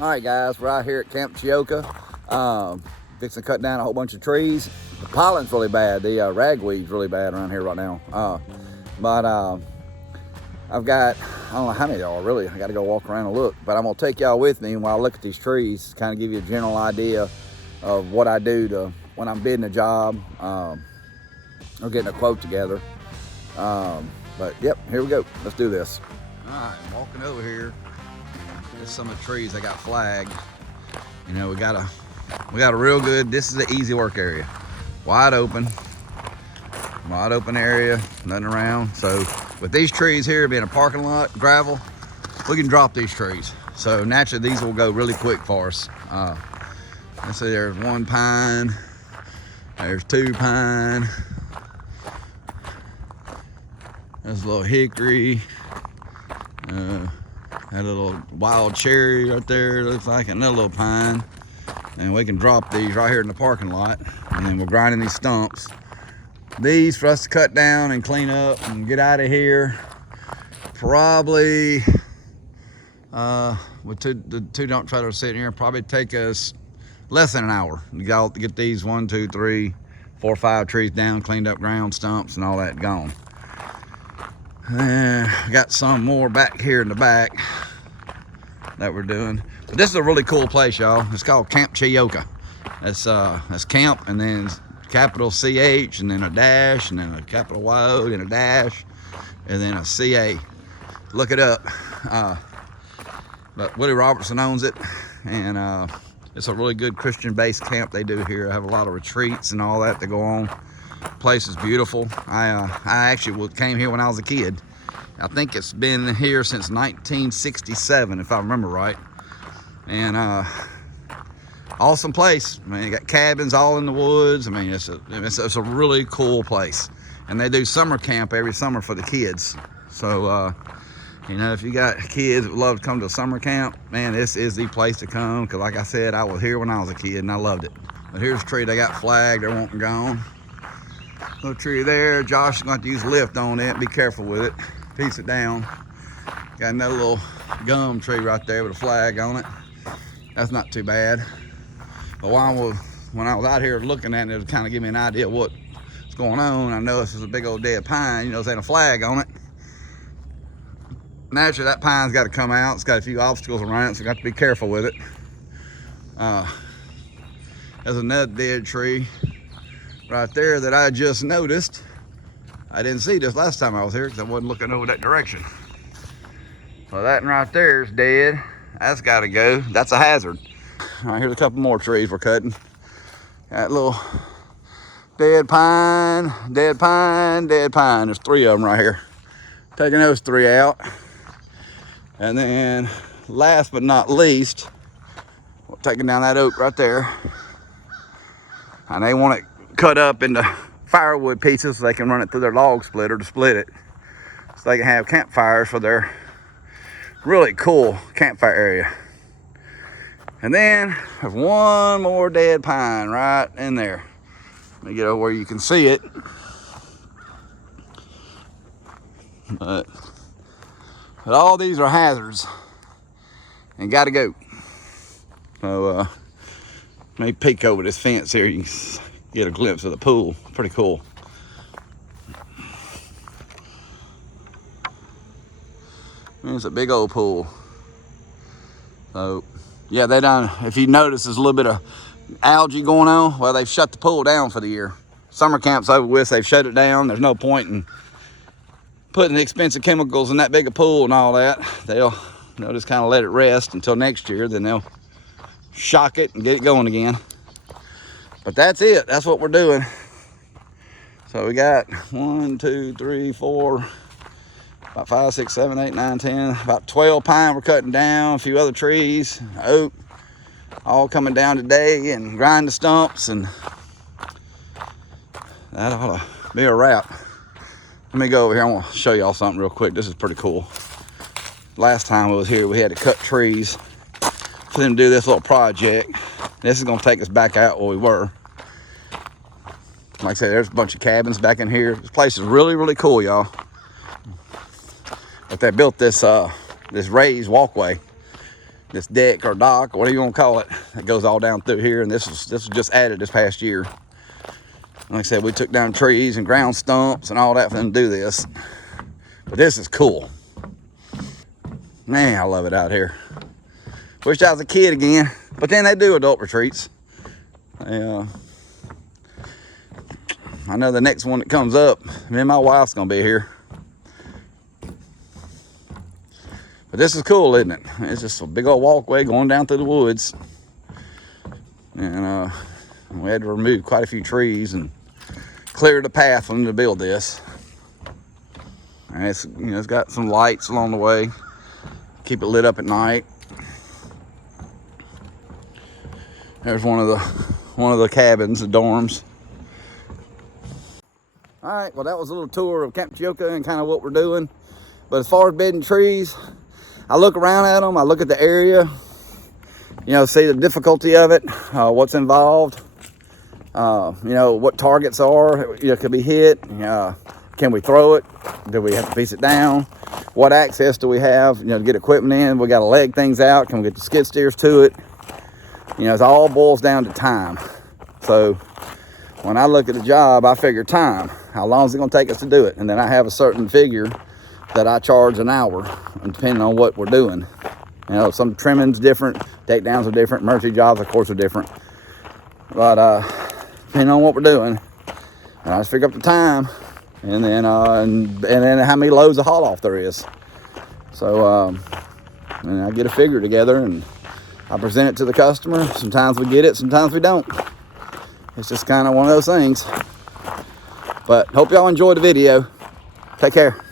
All right, guys, we're out here at Camp Chioka. Fixing to cut down a whole bunch of trees. The pollen's really bad. The ragweed's really bad around here right now. But I've got, I don't know how many y'all really. I got to go walk around and look. But I'm going to take y'all with me while I look at these trees, kind of give you a general idea of what I do to when I'm bidding a job or getting a quote together. But yep, here we go. Let's do this. All right, I'm walking over here. There's some of the trees that got flagged. You know, we got a real good, this is the easy work area. Wide open area, nothing around. So with these trees here being a parking lot, gravel, we can drop these trees. So naturally these will go really quick for us. Let's see, there's one pine, there's two pine, there's a little hickory, that little wild cherry right there, looks like another little pine. And we can drop these right here in the parking lot. And then we're grinding these stumps. These for us to cut down and clean up and get out of here. Probably, with the two dump trailers sitting here, probably take us less than an hour to get these 1, 2, 3, 4, 5 trees down, cleaned up ground stumps and all that gone. And I got some more back here in the back that we're doing. But this is a really cool place, y'all. It's called Camp Chioka. That's camp and then capital CH and then a dash and then a capital YO and a dash and then a CA. Look it up. But Willie Robertson owns it, and it's a really good Christian-based camp they do here. I have a lot of retreats and all that go on. The place is beautiful. I actually came here when I was a kid. I think it's been here since 1967, if I remember right. And awesome place. I mean, you got cabins all in the woods. I mean, it's a really cool place. And they do summer camp every summer for the kids. So, you know, if you got kids that love to come to summer camp, man, this is the place to come. Because like I said, I was here when I was a kid and I loved it. But here's a tree they got flagged. They're wanting gone. Little tree there. Josh is going to have to use lift on it. Be careful with it. Piece it down. Got another little gum tree right there with a flag on it. That's not too bad. But when I was out here looking at it, it would kind of give me an idea of what's going on. I know this is a big old dead pine. You know, there's ain't a flag on it. Naturally, that pine's got to come out. It's got a few obstacles around it, so you got to be careful with it. There's another dead tree right there that I just noticed. I didn't see this last time I was here because I wasn't looking over that direction. So that one right there is dead. That's got to go. That's a hazard. All right, here's a couple more trees we're cutting. Got a little dead pine, dead pine, dead pine. There's 3 of them right here. Taking those 3 out. And then last but not least, we're taking down that oak right there. And they want it cut up into firewood pieces so they can run it through their log splitter to split it. So they can have campfires for their really cool campfire area. And then there's one more dead pine right in there. Let me get over where you can see it. But all these are hazards and gotta go. So let me peek over this fence here. You can get a glimpse of the pool. Pretty cool. It's a big old pool. So yeah, they done, if you notice, there's a little bit of algae going on. Well, they've shut the pool down for the year. Summer camp's over with, they've shut it down. There's no point in putting the expensive chemicals in that big a pool and all that. They'll just kind of let it rest until next year. Then they'll shock it and get it going again. But that's it. That's what we're doing. So we got 1, 2, 3, 4, about 5, 6, 7, 8, 9, 10, about 12 pine we're cutting down, a few other trees, oak, all coming down today, and grind the stumps, and that ought to be a wrap. Let me go over here. I want to show y'all something real quick. This is pretty cool. Last time we was here, we had to cut trees for them to do this little project. This is going to take us back out where we were. Like I said, there's a bunch of cabins back in here. This place is really, really cool, y'all. But they built this this raised walkway this deck or dock or whatever you want to call it. It goes all down through here, and this was just added this past year. Like I said, we took down trees and ground stumps and all that for them to do this. But this is cool. Man, I love it out here. Wish I was a kid again. But then they do adult retreats. I know the next one that comes up, me and my wife's gonna be here. But this is cool, isn't it? It's just a big old walkway going down through the woods. And we had to remove quite a few trees and clear the path for them to build this. And it's, you know, it's got some lights along the way, keep it lit up at night. There's one of the cabins, the dorms. All right, well, that was a little tour of Camp Chioka and kind of what we're doing. But as far as bedding trees, I look around at them, I look at the area, you know, see the difficulty of it, what's involved, you know, what targets are, you know, could be hit, can we throw it, do we have to piece it down, what access do we have, you know, to get equipment in, we got to leg things out, can we get the skid steers to it, you know, it all boils down to time. So when I look at the job, I figure time, how long is it going to take us to do it, and then I have a certain figure that I charge an hour, depending on what we're doing. You know, some trimming's different, takedowns are different, emergency jobs, of course, are different. But depending on what we're doing, and I just figure up the time, and then how many loads of haul off there is. So, and I get a figure together, and I present it to the customer. Sometimes we get it, sometimes we don't. It's just kind of one of those things. But hope y'all enjoyed the video. Take care.